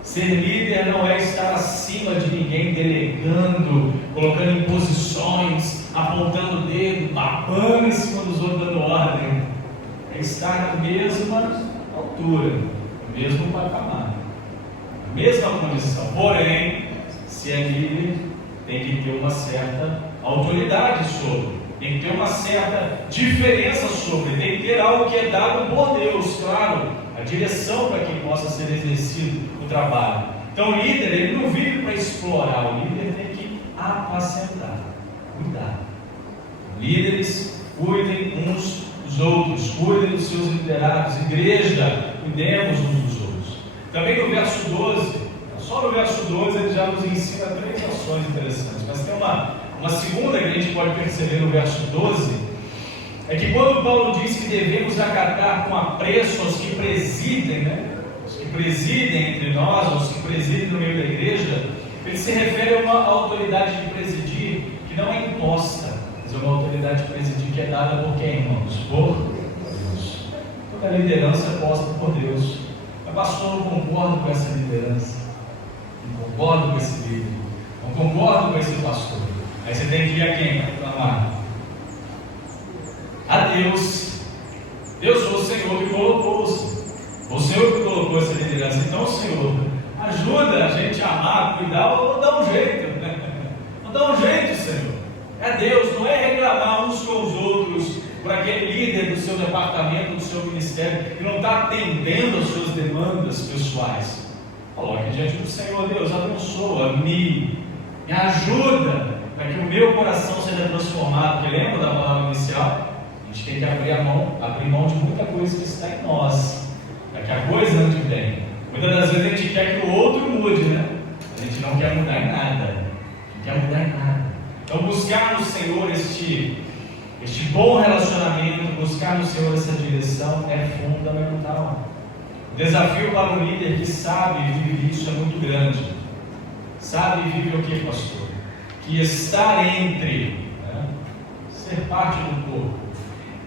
Ser líder não é estar acima de ninguém, delegando, colocando em posições, apontando o dedo, babando em cima dos outros, dando ordem. É estar na mesma altura, no mesmo patamar, na mesma condição. Porém, se é líder, tem que ter uma certa autoridade sobre. Tem que ter uma certa diferença sobre, tem que ter algo que é dado por Deus, claro, a direção para que possa ser exercido o trabalho. Então o líder, ele não vive para explorar, o líder tem que apacentar, cuidar. Líderes, cuidem uns dos outros, cuidem dos seus liderados, igreja, cuidemos uns dos outros. Também no verso 12, só no verso 12 ele já nos ensina 3 ações interessantes, mas tem uma segunda que a gente pode perceber no verso 12, é que quando Paulo diz que devemos acatar com apreço aos que presidem, né? Os que presidem entre nós, os que presidem no meio da igreja, ele se refere a uma autoridade de presidir que não é imposta, mas é uma autoridade de presidir que é dada por quem, irmãos? Por Deus. Toda a liderança é posta por Deus. Mas pastor, não concordo com essa liderança, não concordo com esse líder, não concordo com esse pastor. Aí você tem que ir a quem para reclamar? A Deus. Deus foi o Senhor que colocou-se. O Senhor que colocou essa liderança. Então, Senhor, ajuda a gente a amar, cuidar, ou dar um jeito. Não dá um jeito, Senhor. É Deus, não é reclamar uns com os outros por aquele líder do seu departamento, do seu ministério, que não está atendendo às suas demandas pessoais. Coloque diante do Senhor. Deus, abençoa-me, me ajuda para que o meu coração seja transformado. Porque lembra da palavra inicial? A gente tem que abrir mão de muita coisa que está em nós, para que a coisa ande bem. Muitas das vezes a gente quer que o outro mude, né? A gente não quer mudar em nada. Não quer mudar em nada. Então buscar no Senhor este bom relacionamento, buscar no Senhor essa direção é fundamental. O desafio para um líder que sabe e vive isso é muito grande. Sabe e vive o que, pastor? Que estar entre, né? Ser parte do corpo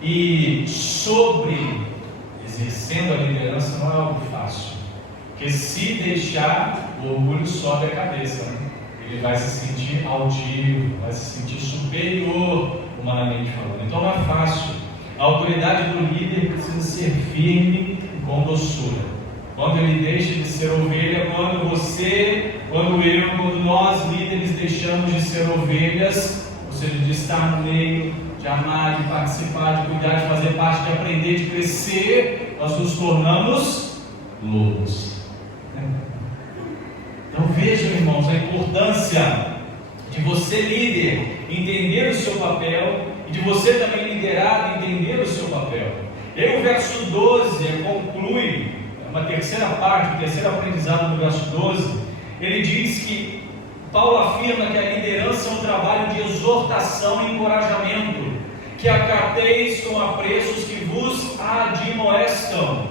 e sobre, exercendo a liderança não é algo fácil. Porque se deixar, o orgulho sobe a cabeça, né? Ele vai se sentir altivo, vai se sentir superior, humanamente falando. Então não é fácil. A autoridade do líder precisa ser firme e com doçura. Quando ele deixa de ser ovelha, quando você, quando eu, quando nós líderes deixamos de ser ovelhas, ou seja, de estar no meio, de amar, de participar, de cuidar, de fazer parte, de aprender, de crescer, nós nos tornamos lobos. Então vejam, irmãos, a importância de você, líder, entender o seu papel e de você também, liderado, entender o seu papel. E aí o verso 12 conclui, uma terceira parte, o terceiro aprendizado do verso 12, ele diz que Paulo afirma que a liderança é um trabalho de exortação e encorajamento, que acateis com apreço os que vos admoestam.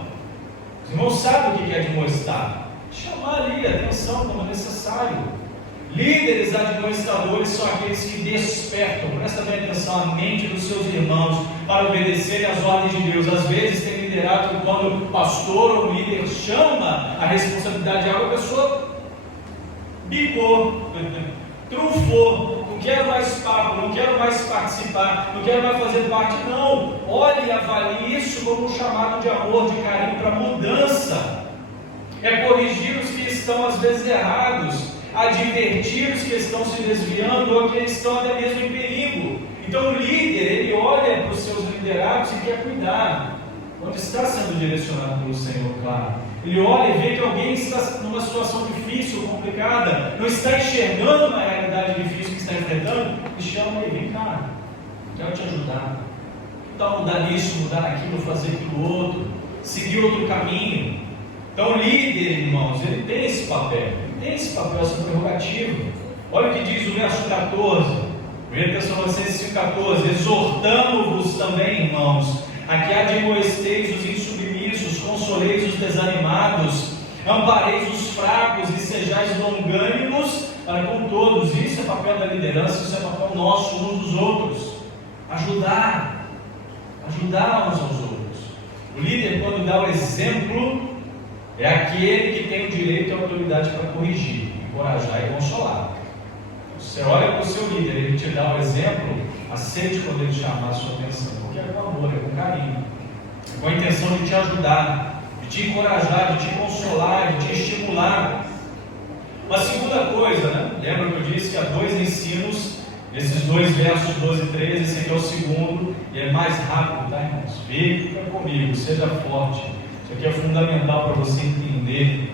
Os irmãos sabem o que é admoestar? Chamar ali a atenção como necessário. Líderes admoestadores são aqueles que despertam, presta bem atenção, a mente dos seus irmãos para obedecerem às ordens de Deus. Às vezes tem liderado que quando o pastor ou o líder chama a responsabilidade de algo, a pessoa bicou, trunfou, não quero mais papo, não quero mais participar, não quero mais fazer parte. Não, olhe e avalie isso como um chamado de amor, de carinho para mudança. É corrigir os que estão às vezes errados, advertir os que estão se desviando ou que estão até mesmo em perigo. Então o líder, ele olha para os seus liderados e quer cuidar, onde está sendo direcionado pelo Senhor, claro. Ele olha e vê que alguém está numa situação difícil, complicada, não está enxergando uma realidade difícil que está enfrentando, e chama ele, vem cá, quero te ajudar. Então mudar isso, mudar aquilo, fazer aquilo outro, seguir outro caminho. Então o líder, irmãos, ele tem esse papel, essa prerrogativa. Olha o que diz o verso 14, 1 Tessalonicenses 5,14: exortamo-vos também, irmãos, a que admoesteis os insubmissos, consoleis os desanimados, ampareis os fracos e sejais longânimos para com todos. Isso é papel da liderança, isso é papel nosso, uns dos outros. Ajudar uns aos outros. O líder, quando dá o exemplo, é aquele que tem o direito e a autoridade para corrigir, encorajar e consolar. Você olha para o seu líder, ele te dá o exemplo, aceite quando ele chamar a sua atenção, porque é com amor, é com carinho, é com a intenção de te ajudar, de te encorajar, de te consolar, de te estimular. Uma segunda coisa, né? Lembra que eu disse que há dois ensinos, esses dois versos 12 e 13, esse aqui é o segundo, e é mais rápido, tá, irmãos? Fica comigo, seja forte. Isso aqui é fundamental para você entender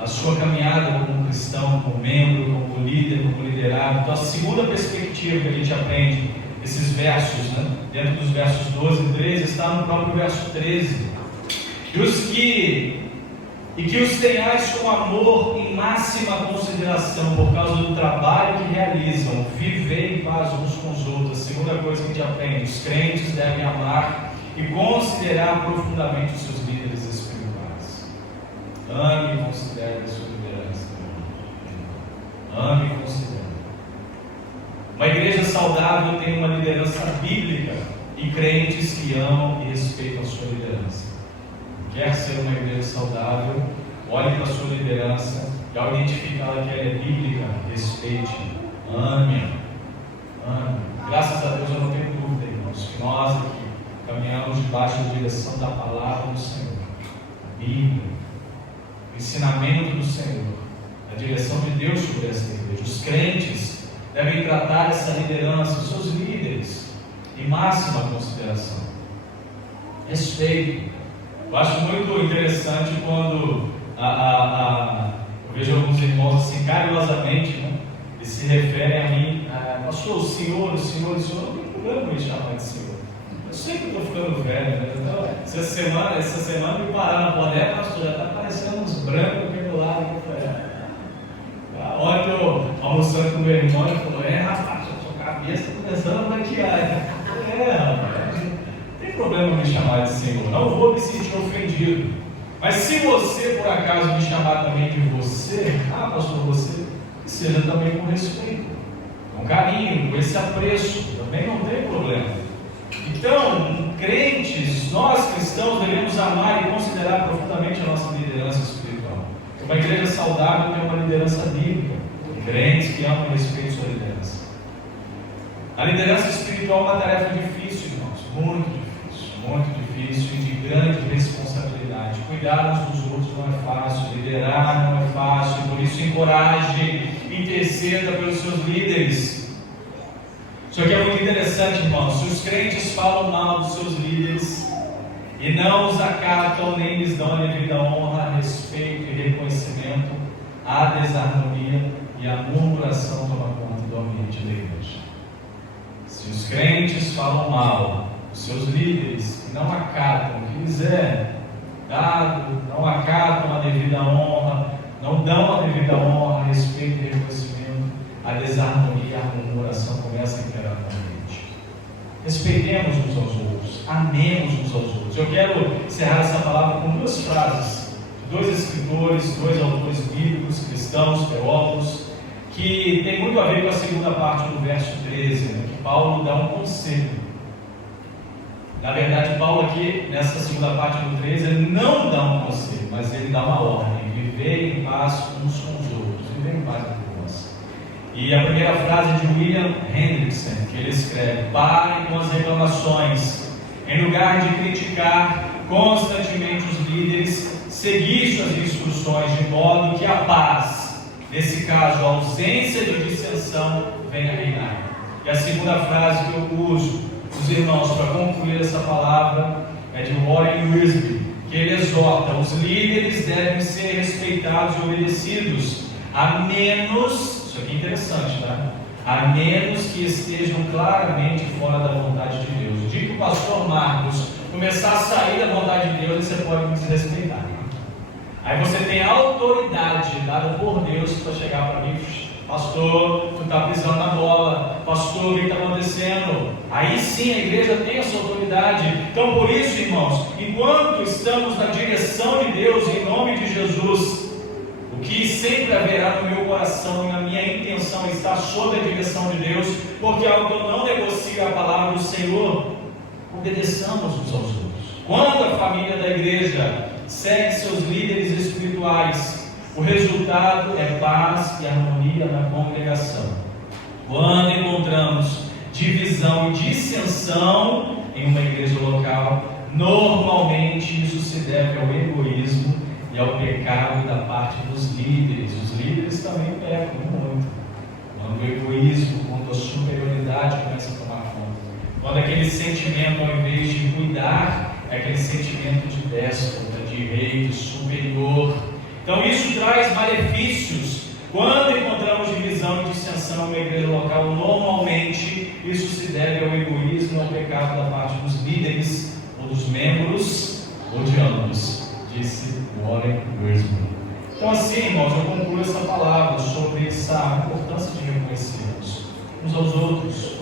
a sua caminhada como cristão, como membro, como líder, como liderado. Então a segunda perspectiva que a gente aprende, esses versos, né? Dentro dos versos 12 e 13, está no próprio verso 13. E que os tenhais com amor em máxima consideração por causa do trabalho que realizam, viver em paz uns com os outros. A segunda coisa que a gente aprende, os crentes devem amar e considerar profundamente os seus líderes espirituais. Ame e considere a sua liderança. Ame e considere. Uma igreja saudável tem uma liderança bíblica e crentes que amam e respeitam a sua liderança. Quer ser uma igreja saudável, olhe para a sua liderança e ao identificar que ela é bíblica, respeite, ame. Graças a Deus eu não tenho dúvida, irmãos, que nós aqui caminhamos debaixo da direção da palavra do Senhor, a Bíblia, o ensinamento do Senhor, a direção de Deus sobre essa igreja. Os crentes devem tratar essa liderança, os seus líderes, em máxima consideração, respeito. Eu acho muito interessante quando eu vejo alguns irmãos assim, carinhosamente, né, e se referem a mim, pastor, o senhor, não tem problema com me chamar de senhor. Eu sei que eu estou ficando velho, né? Então, essa semana me parar na planeia, pastor, já está parecendo uns brancos aqui do lado. Ontem eu almoçando com meu irmão, ele falou, rapaz, a sua cabeça está começando a branquear. Rapaz, não tem problema me chamar de senhor, não vou me sentir ofendido. Mas se você, por acaso, me chamar também de você, pastor, você, que seja também com respeito, com carinho, com esse apreço, também não tem problema. Então, crentes, nós cristãos devemos amar e considerar profundamente a nossa liderança espiritual. Uma igreja saudável tem uma liderança bíblica, crentes que amam e respeitam sua liderança. A liderança espiritual é uma tarefa difícil, irmãos, muito difícil e de grande responsabilidade. responsabilidade. Cuidar uns dos outros não é fácil, liderar não é fácil, por isso encoraje, interceda pelos seus líderes. Só que é muito interessante, irmãos, se os crentes falam mal dos seus líderes e não os acatam nem lhes dão a devida honra, respeito e reconhecimento, há desarmonia e a murmuração toma conta do ambiente da igreja. Se os crentes falam mal dos seus líderes e não acatam o que lhes é dado, não acatam a devida honra, não dão a devida honra, respeito e reconhecimento, a desarmonia, a murmuração começa a imperar no ambiente. Respeitemos uns aos outros, amemos uns aos outros. Eu quero encerrar essa palavra com duas frases de dois escritores, dois autores bíblicos, cristãos, teólogos, que tem muito a ver com a segunda parte do verso 13, né, que Paulo dá um conselho. Na verdade, Paulo aqui, nessa segunda parte do 13, ele não dá um conselho, mas ele dá uma ordem: viver em paz uns com os outros, viver em paz com nós. E a primeira frase é de William Hendrickson, que ele escreve: parem com as reclamações, em lugar de criticar constantemente os líderes, seguir suas instruções, de modo que a paz, nesse caso a ausência de dissensão, venha a reinar. E a segunda frase que eu uso, os irmãos, para concluir essa palavra, é de Warren Wiersbe, que ele exorta: os líderes devem ser respeitados e obedecidos, a menos, isso aqui é interessante, tá? A menos que estejam claramente fora da vontade de Deus. O dia que o pastor Marcos começar a sair da vontade de Deus, você pode me desrespeitar. Aí você tem a autoridade dada por Deus para chegar para mim: pastor, tu está pisando na bola, pastor, o que está acontecendo? Aí sim a igreja tem essa autoridade. Então, por isso, irmãos, enquanto estamos na direção de Deus, em nome de Jesus, o que sempre haverá no meu coração e na minha intenção é estar sob a direção de Deus, porque algo que eu não negocio a palavra do Senhor, obedeçamos uns aos outros. Quando a família da igreja segue seus líderes espirituais, o resultado é paz e harmonia na congregação. Quando encontramos divisão e dissensão em uma igreja local, normalmente isso se deve ao egoísmo e ao pecado da parte dos líderes. Os líderes também pecam muito. Quando o egoísmo, quando a superioridade começa a tomar conta, quando aquele sentimento, ao invés de cuidar, é aquele sentimento de déspota, de rei, de superior. Então isso traz malefícios. Quando encontramos divisão e dissensão em uma igreja local, normalmente isso se deve ao egoísmo, ao pecado da parte dos líderes, ou dos membros, ou de ambos, disse Warren Wiersbe. Então assim, irmãos, eu concluo essa palavra sobre essa importância de reconhecermos uns aos outros,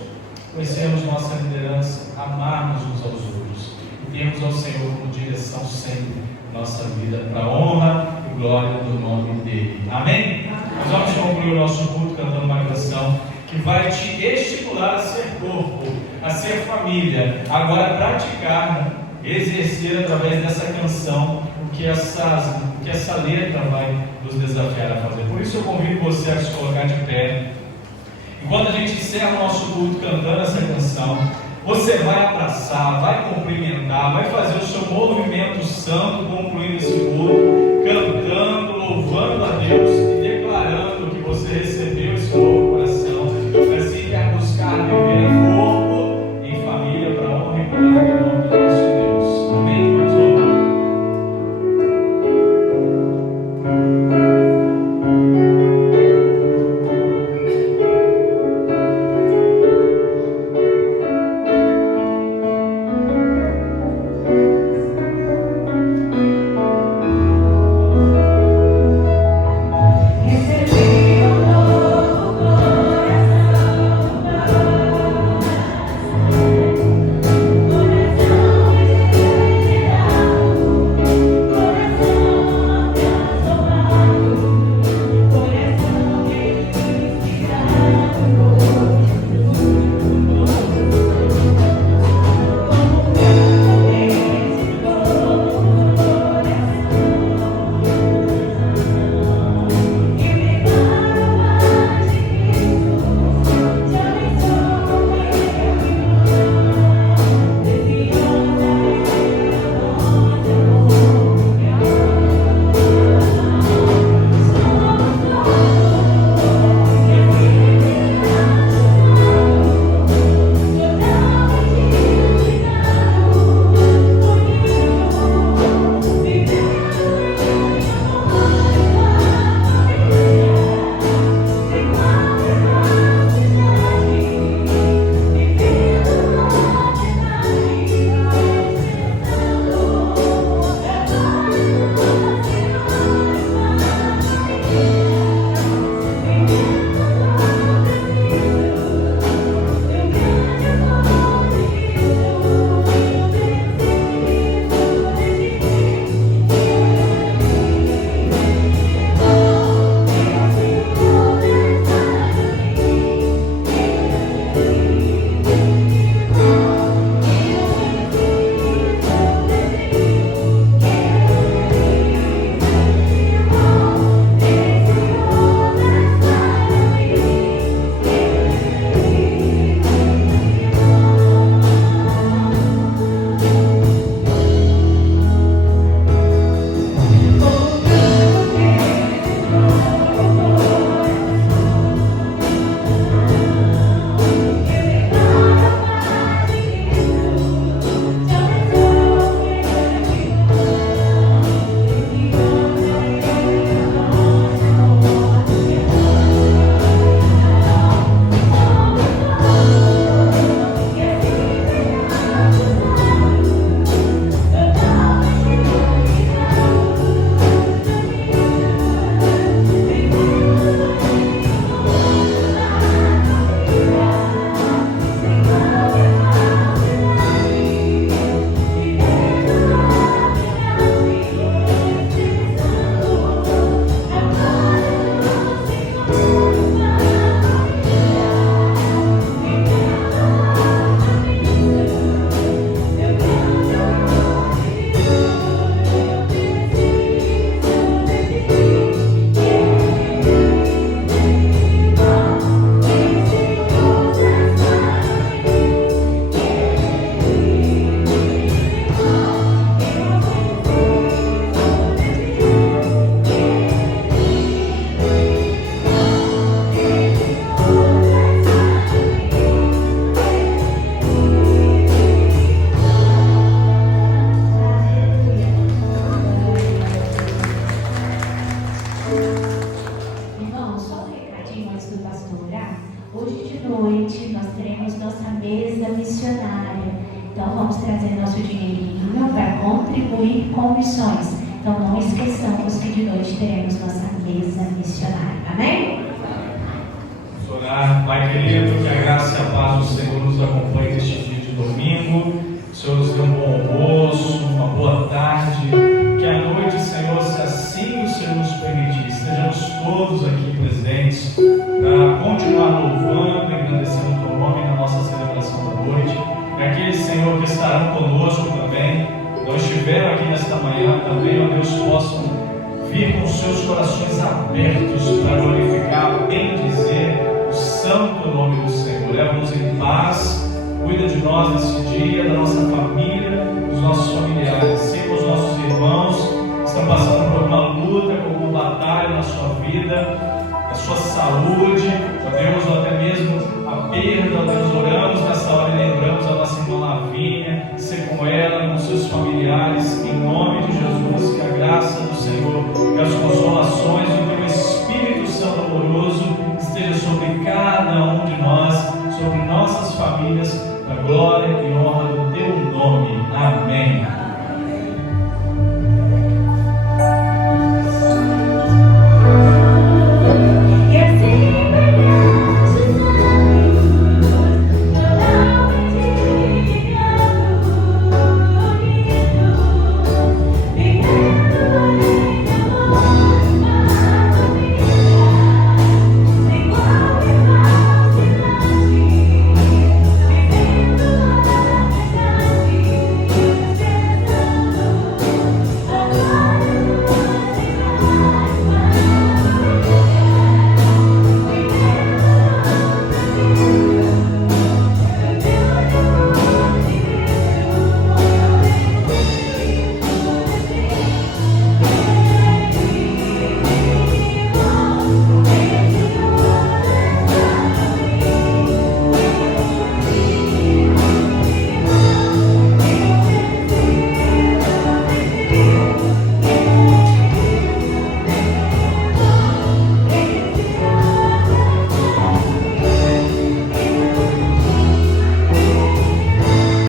conhecermos nossa liderança, amarmos uns aos outros e termos ao Senhor como direção sempre nossa vida, para a honra e glória do nome dele. Amém? Nós vamos concluir o nosso culto cantando uma canção que vai te estimular a ser corpo, a ser família, agora praticar, exercer através dessa canção o que essa letra vai nos desafiar a fazer. Por isso eu convido você a se colocar de pé. Enquanto a gente encerra o nosso culto cantando essa canção, você vai abraçar, vai cumprimentar, vai fazer o seu movimento santo, concluindo esse culto, cantando, louvando a Deus e declarando que você recebeu esse novo coração, assim quer buscar viver em corpo, em família, para a honra e glória do nome do nosso Deus. Amém? Vamos louvar. Irmão, só um recadinho antes do pastor orar. Hoje de noite nós teremos nossa mesa missionária. Então vamos trazer nosso dinheirinho para contribuir com missões. Então não esqueçamos que de noite teremos nossa mesa missionária. Amém? Vamos orar. Pai querido, que a graça e a paz do Senhor nos acompanhe neste dia de domingo. O Senhor nos dê um bom almoço, uma boa tarde. Que à noite, Senhor, se assim o Senhor nos permitir, estejamos todos aqui presentes para continuar louvando e agradecendo o Teu nome na nossa celebração da noite. E aqueles, Senhor, que estarão conosco também, não estiveram aqui nesta manhã também, ó Deus, possam vir com seus corações abertos para glorificar, bendizer o santo nome do Senhor. Leva-nos em paz, cuida de nós nesse dia, da nossa família, dos nossos familiares. Sei os nossos irmãos que estão passando por uma luta, por uma batalha na sua vida, na sua saúde, ó Deus, ou até mesmo a perda, ó Deus, oramos nessa hora e lembramos a nossa irmã Lavínia, ser com ela, com seus familiares, em nome de Jesus, que a graça do Senhor, que as consolações do Teu Espírito Santo amoroso esteja sobre cada um de nós, sobre nossas famílias, para a glória e